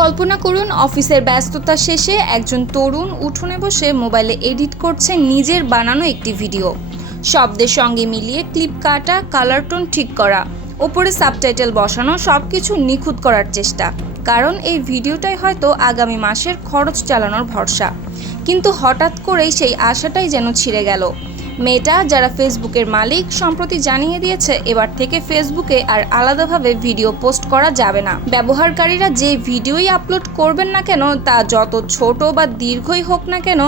কল্পনা করুন অফিসের ব্যস্ততা শেষে একজন তরুণ উঠোনে বসে মোবাইলে এডিট করছে নিজের বানানো একটি ভিডিও। শব্দের সঙ্গে মিলিয়ে ক্লিপ কাটা, কালার টোন ঠিক করা, ওপরে সাবটাইটেল বসানো, সবকিছু নিখুঁত করার চেষ্টা। কারণ এই ভিডিওটাই হয়তো আগামী মাসের খরচ চালানোর ভরসা। কিন্তু হঠাৎ করেই সেই আশাটাই যেন ছিঁড়ে গেল। মেটা, যারা ফেসবুকের মালিক, সম্প্রতি জানিয়ে দিয়েছে এবার থেকে ফেসবুকে আর আলাদাভাবে ভিডিও পোস্ট করা যাবে না। ব্যবহারকারীরা যে ভিডিওই আপলোড করবেন না কেন, তা যত ছোট বা দীর্ঘই হোক না কেন,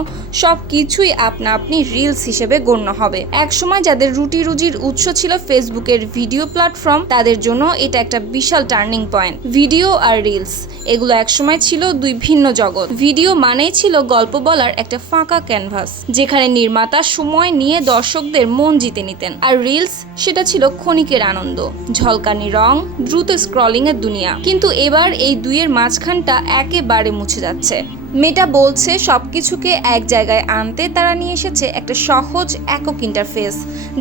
সব কিছুই আপনা আপনি রিলস হিসেবে গণ্য হবে। একসময় যাদের রুটি রুজির উৎস ছিল ফেসবুকের ভিডিও প্ল্যাটফর্ম, তাদের জন্য এটা একটা বিশাল টার্নিং পয়েন্ট। ভিডিও আর রিলস, এগুলো একসময় ছিল দুই ভিন্ন জগৎ। ভিডিও মানেই ছিল গল্প বলার একটা ফাঁকা ক্যানভাস, যেখানে নির্মাতা সময় নিয়ে দর্শকদের মন জিতে নিতেন। আর রিলস, সেটা ছিল ক্ষণিকের আনন্দ, ঝলকানি রং, দ্রুত স্ক্রলিং এর দুনিয়া। কিন্তু এবার এই দুইয়ের মাঝখানটা একেবারে মুছে যাচ্ছে। মেটা বলছে সবকিছুকে এক জায়গায় আনতে তারা নিয়ে এসেছে একটা সহজ একক ইন্টারফেস,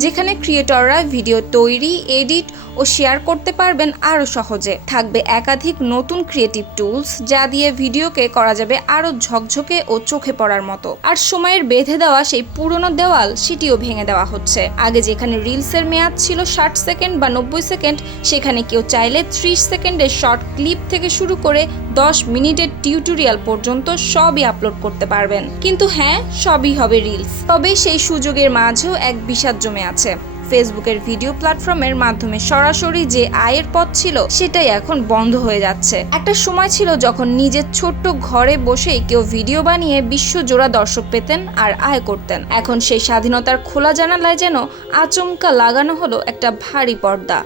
যেখানে ক্রিয়েটররা ভিডিও তৈরি, এডিট ও শেয়ার করতে পারবেন আরও সহজে। থাকবে একাধিক নতুন ক্রিয়েটিভ টুলস, যা দিয়ে ভিডিওকে করা যাবে আরও ঝকঝকে ও চোখে পড়ার মতো। আর সময়ের বেঁধে দেওয়া সেই পুরনো দেওয়াল, সেটিও ভেঙে দেওয়া হচ্ছে। আগে যেখানে রিলসের মেয়াদ ছিল 60 সেকেন্ড বা 90 সেকেন্ড, সেখানে কেউ চাইলে 30 সেকেন্ডের শর্ট ক্লিপ থেকে শুরু করে 10 মিনিটের টিউটোরিয়াল পর্যন্ত সবই আপলোড করতে পারবেন। কিন্তু হ্যাঁ, সবই হবে রিলস। তবে সেই সুযোগের মাঝেও এক বিষাদ জমে আছে। ফেসবুকের ভিডিও প্ল্যাটফর্মের মাধ্যমে সরাসরি যে আয়ের পথ ছিল, সেটাই এখন বন্ধ হয়ে যাচ্ছে। একটা সময় ছিল যখন নিজের ছোট্ট ঘরে বসেই কেউ ভিডিও বানিয়ে বিশ্বজোড়া দর্শক পেতেন আর আয় করতেন। এখন সেই স্বাধীনতার খোলা জানালায় যেন আচমকা লাগানো হলো একটা ভারী পর্দা।